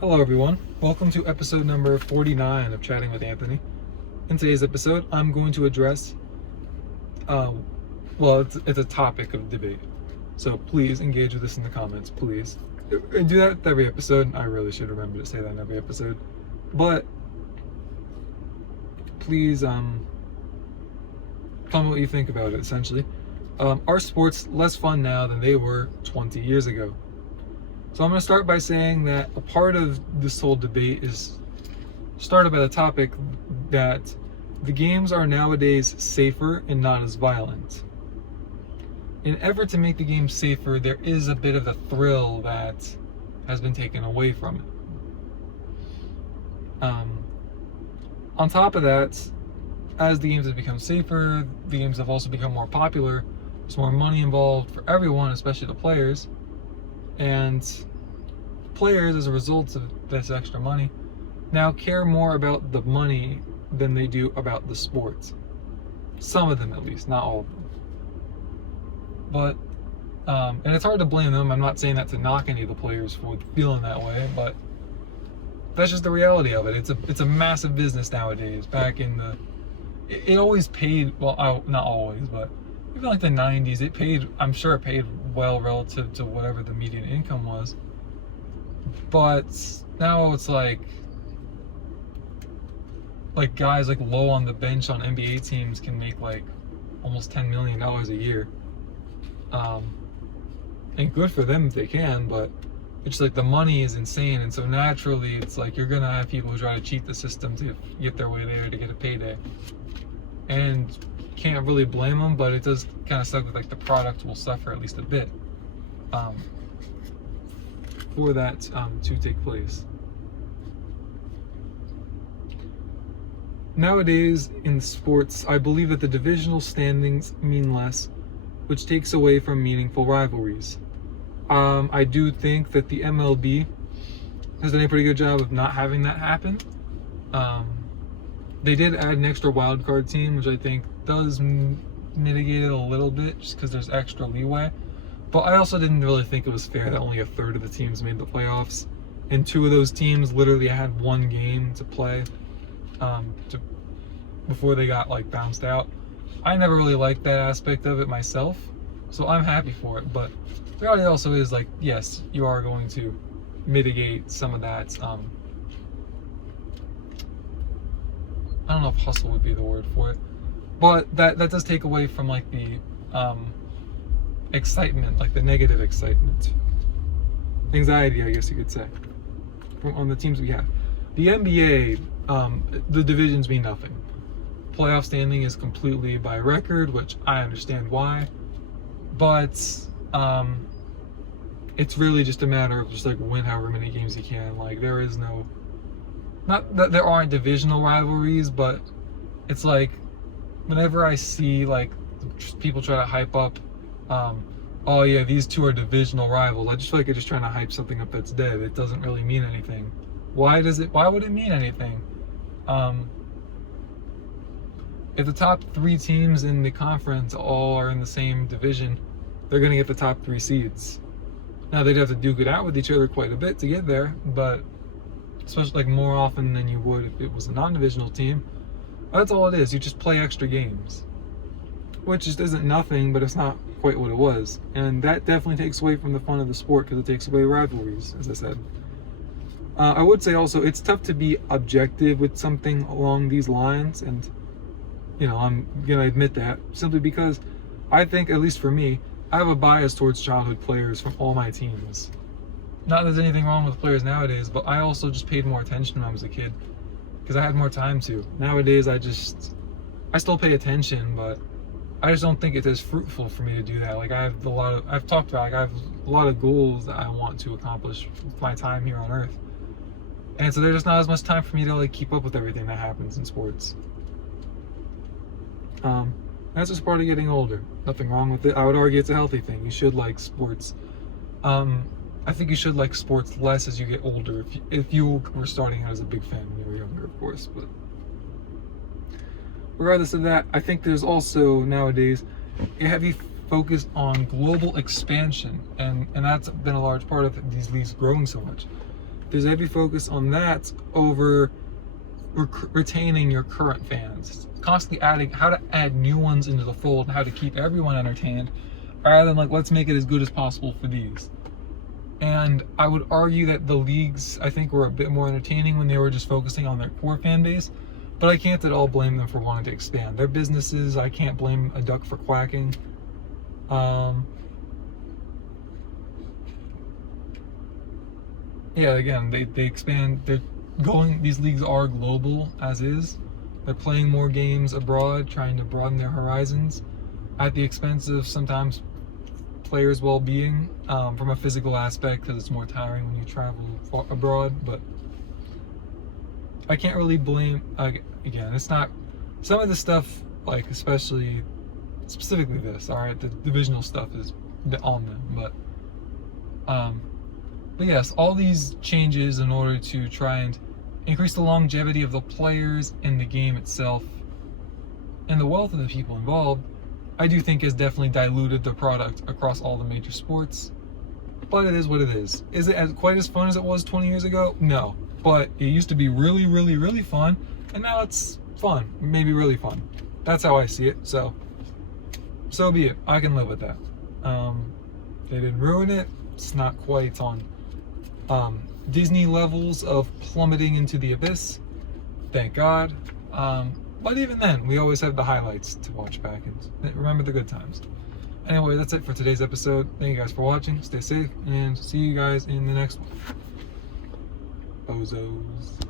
Hello everyone, welcome to episode number 49 of Chatting with Anthony. In today's episode, I'm going to address, it's a topic of debate. So please engage with this in the comments, please. And do that with every episode. I really should remember to say that in every episode. But please tell me what you think about it, essentially. Are sports less fun now than they were 20 years ago? So I'm going to start by saying that a part of this whole debate is started by the topic that the games are nowadays safer and not as violent. In an effort to make the game safer, there is a bit of the thrill that has been taken away from it. On top of that, as the games have become safer, the games have also become more popular. There's more money involved for everyone, especially the players. And players, as a result of this extra money, now care more about the money than they do about the sports. Some of them, at least, not all of them. But, and it's hard to blame them. I'm not saying that to knock any of the players for feeling that way, but that's just the reality of it. It's a massive business nowadays. Back in it always paid, well, not always, but even like the 90s, I'm sure it paid well relative to whatever the median income was. But now it's like guys like low on the bench on NBA teams can make like almost $10 million a year. And good for them if they can, but it's just like the money is insane, and so naturally it's like you're gonna have people who try to cheat the system to get their way there to get a payday. And can't really blame them, but it does kind of suck that like the product will suffer at least a bit for that to take place. Nowadays in sports, I believe that the divisional standings mean less, which takes away from meaningful rivalries. I do think that the MLB has done a pretty good job of not having that happen. They did add an extra wild card team, which I think does mitigate it a little bit, just because there's extra leeway. But I also didn't really think it was fair that only a third of the teams made the playoffs, and two of those teams literally had one game to play before they got like bounced out. I never really liked that aspect of it myself, so I'm happy for it. But the reality also is, like, yes, you are going to mitigate some of that. I don't know if hustle would be the word for it, but that does take away from like the excitement, like the negative excitement, anxiety, I guess you could say, on the teams we have. The NBA, the divisions mean nothing. Playoff standing is completely by record, which I understand why, but it's really just a matter of just like win however many games you can. Like there is no, not that there aren't divisional rivalries, but it's like whenever I see like people try to hype up, oh yeah, these two are divisional rivals, I just feel like they're just trying to hype something up that's dead. It doesn't really mean anything. Why would it mean anything? If the top three teams in the conference all are in the same division, they're going to get the top three seeds. Now they'd have to duke it out with each other quite a bit to get there, but especially like more often than you would if it was a non-divisional team. That's all it is. You just play extra games, which just isn't nothing, but it's not quite what it was. And that definitely takes away from the fun of the sport, because it takes away rivalries, as I said. I would say also it's tough to be objective with something along these lines, and I'm gonna admit that simply because I think, at least for me, I have a bias towards childhood players from all my teams. Not that there's anything wrong with players nowadays, but I also just paid more attention when I was a kid because I had more time to. Nowadays, I still pay attention, but I just don't think it's as fruitful for me to do that. Like I've talked about, like I have a lot of goals that I want to accomplish with my time here on Earth. And so there's just not as much time for me to like keep up with everything that happens in sports. That's just part of getting older. Nothing wrong with it. I would argue it's a healthy thing. You should like sports. I think you should like sports less as you get older. If you were starting out as a big fan when you were younger, of course. But regardless of that, I think there's also nowadays a heavy focus on global expansion, and that's been a large part of these leagues growing so much. there's a heavy focus on that over retaining your current fans, constantly adding how to add new ones into the fold, how to keep everyone entertained, rather than like, let's make it as good as possible for these. And I would argue that the leagues, I think, were a bit more entertaining when they were just focusing on their core fan base, but I can't at all blame them for wanting to expand their businesses. I can't blame a duck for quacking. Yeah, again, they expand. These leagues are global as is. They're playing more games abroad, trying to broaden their horizons at the expense of sometimes players' well-being from a physical aspect, because it's more tiring when you travel abroad. But I can't really blame, again, it's not, some of the stuff, like especially, specifically this, all right, the divisional stuff is on them, but yes, all these changes in order to try and increase the longevity of the players in the game itself and the wealth of the people involved, I do think has definitely diluted the product across all the major sports. But it is what it is. Is it quite as fun as it was 20 years ago? No. But it used to be really, really, really fun, and now it's fun. Maybe really fun. That's how I see it, so be it. I can live with that. They didn't ruin it. It's not quite on Disney levels of plummeting into the abyss, thank God. But even then, we always have the highlights to watch back and remember the good times. Anyway, that's it for today's episode. Thank you guys for watching. Stay safe, and see you guys in the next one. Bozos.